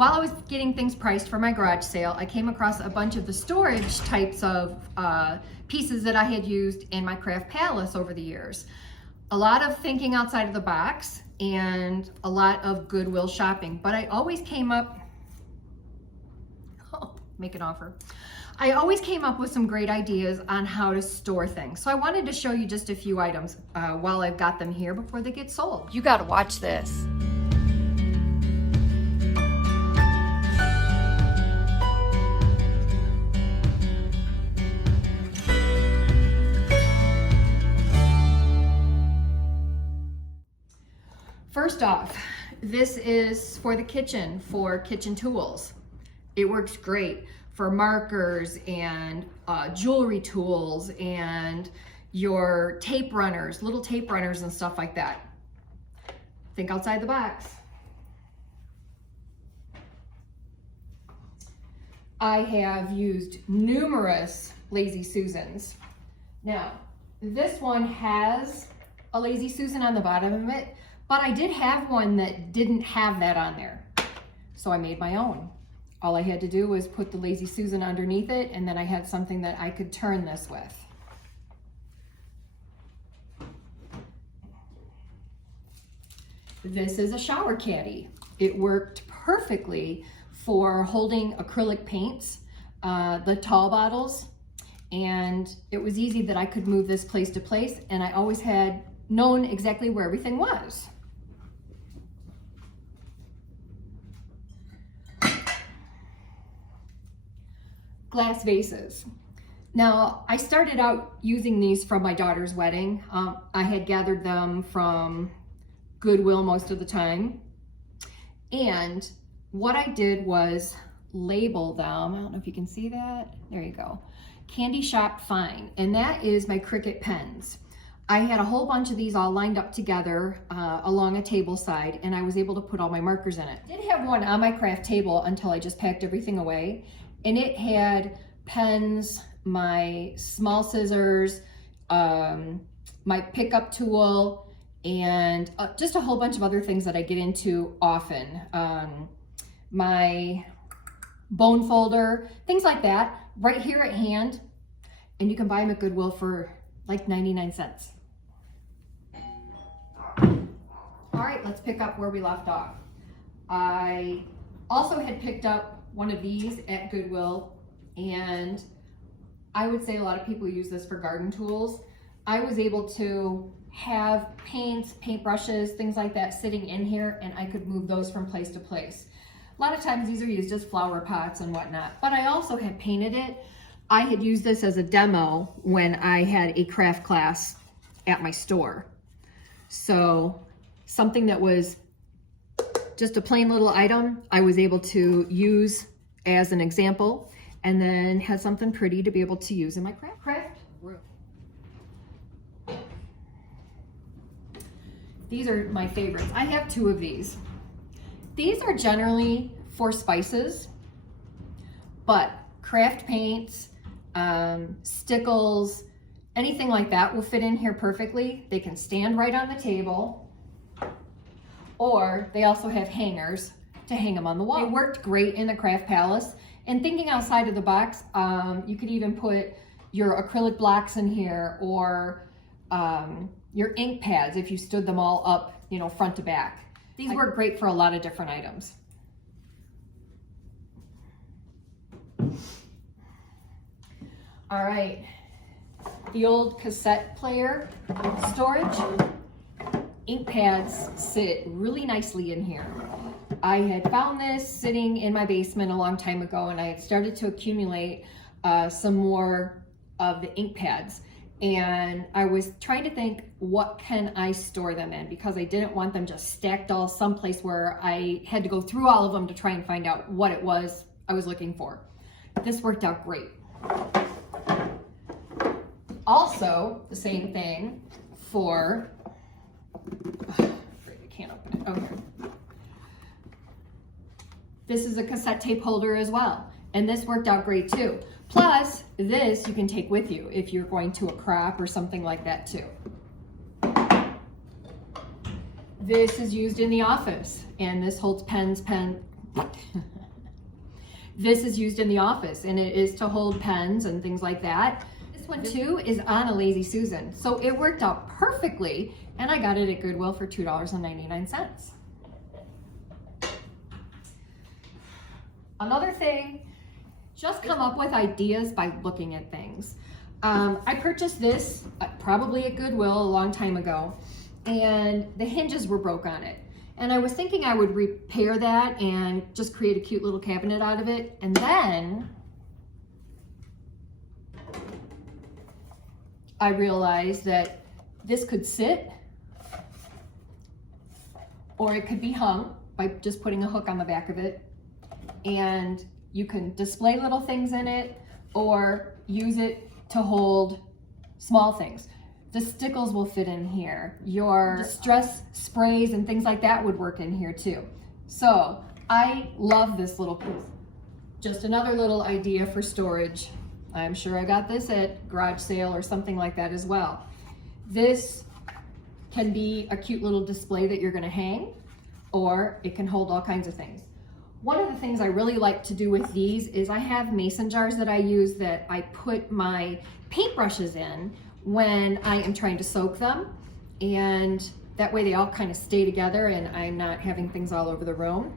while I was getting things priced for my garage sale, I came across a bunch of the storage types of pieces that I had used in my craft palace over the years. A lot of thinking outside of the box and a lot of Goodwill shopping, but I always came up, make an offer. I always came up with some great ideas on how to store things. So I wanted to show you just a few items while I've got them here before they get sold. You gotta watch this. First off, this is for the kitchen, for kitchen tools. It works great for markers and jewelry tools and your tape runners, little tape runners and stuff like that. Think outside the box. I have used numerous Lazy Susans. Now, this one has a Lazy Susan on the bottom of it, but I did have one that didn't have that on there. So I made my own. All I had to do was put the Lazy Susan underneath it, and then I had something that I could turn this with. This is a shower caddy. It worked perfectly for holding acrylic paints, the tall bottles, and it was easy that I could move this place to place, and I always had known exactly where everything was. Glass vases. Now, I started out using these from my daughter's wedding. I had gathered them from Goodwill most of the time. And what I did was label them. I don't know if you can see that. There you go. Candy Shop Fine. And that is my Cricut pens. I had a whole bunch of these all lined up together along a table side, and I was able to put all my markers in it. I did have one on my craft table until I just packed everything away. And it had pens, my small scissors, my pickup tool, and just a whole bunch of other things that I get into often. My bone folder, things like that, right here at hand. And you can buy them at Goodwill for like 99 cents. All right, let's pick up where we left off. I also had picked up one of these at Goodwill, and I would say a lot of people use this for garden tools. I was able to have paints, paintbrushes, things like that sitting in here, and I could move those from place to place. A lot of times these are used as flower pots and whatnot, but I also had painted it. I had used this as a demo when I had a craft class at my store. So something that was just a plain little item, I was able to use as an example, and then had something pretty to be able to use in my craft room. These are my favorites. I have two of these. These are generally for spices, but craft paints, stickles, anything like that will fit in here perfectly. They can stand right on the table, or they also have hangers to hang them on the wall. They worked great in the craft palace. And thinking outside of the box, you could even put your acrylic blocks in here, or your ink pads if you stood them all up, front to back. These work great for a lot of different items. All right, the old cassette player storage. Ink pads sit really nicely in here. I had found this sitting in my basement a long time ago, and I had started to accumulate some more of the ink pads. And I was trying to think, what can I store them in? Because I didn't want them just stacked all someplace where I had to go through all of them to try and find out what it was I was looking for. This worked out great. Also, the same thing for, I can't open it, okay. This is a cassette tape holder as well, and this worked out great too. Plus, this you can take with you if you're going to a crop or something like that too. This is used in the office, and this holds pens, This is used in the office, and it is to hold pens and things like that. This one too is on a Lazy Susan, so it worked out perfectly, and I got it at Goodwill for $2.99. Another thing, just come up with ideas by looking at things. I purchased this probably at Goodwill a long time ago, and the hinges were broke on it. And I was thinking I would repair that and just create a cute little cabinet out of it. And then I realized that this could sit, or it could be hung by just putting a hook on the back of it. And you can display little things in it or use it to hold small things. The stickles will fit in here. Your distress sprays and things like that would work in here too. So I love this little piece. Just another little idea for storage. I'm sure I got this at garage sale or something like that as well. This can be a cute little display that you're gonna hang, or it can hold all kinds of things. One of the things I really like to do with these is I have mason jars that I use that I put my paintbrushes in when I am trying to soak them, and that way they all kind of stay together and I'm not having things all over the room.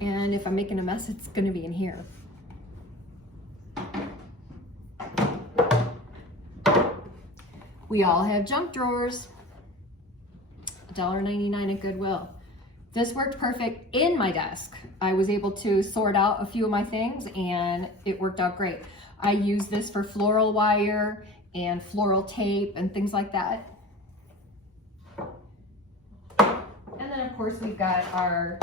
And if I'm making a mess, it's gonna be in here. We all have junk drawers. $1.99 at Goodwill. This worked perfect in my desk. I was able to sort out a few of my things and it worked out great. I use this for floral wire and floral tape and things like that. And then of course we've got our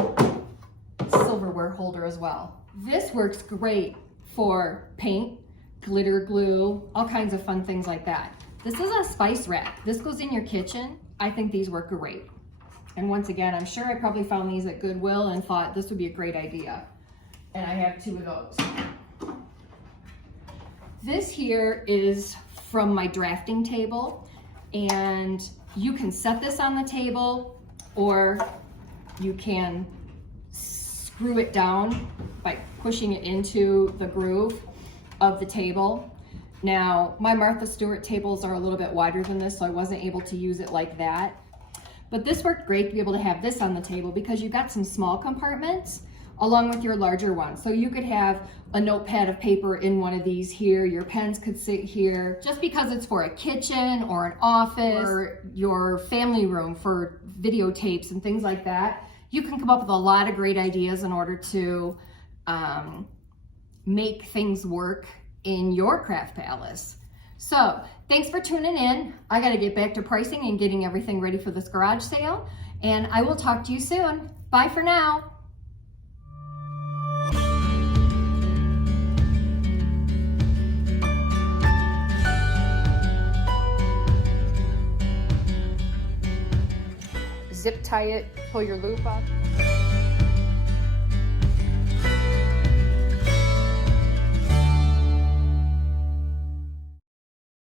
silverware holder as well. This works great for paint, glitter glue, all kinds of fun things like that. This is a spice rack. This goes in your kitchen. I think these work great. And once again, I'm sure I probably found these at Goodwill and thought this would be a great idea. And I have 2 of those. This here is from my drafting table, and you can set this on the table or you can screw it down by pushing it into the groove of the table. Now, my Martha Stewart tables are a little bit wider than this, so I wasn't able to use it like that. But this worked great to be able to have this on the table because you've got some small compartments along with your larger ones. So you could have a notepad of paper in one of these here, your pens could sit here. Just because it's for a kitchen or an office or your family room for videotapes and things like that, you can come up with a lot of great ideas in order to make things work in your craft palace. So thanks for tuning in. I got to get back to pricing and getting everything ready for this garage sale, and I will talk to you soon. Bye for now. Zip tie it, pull your loop up.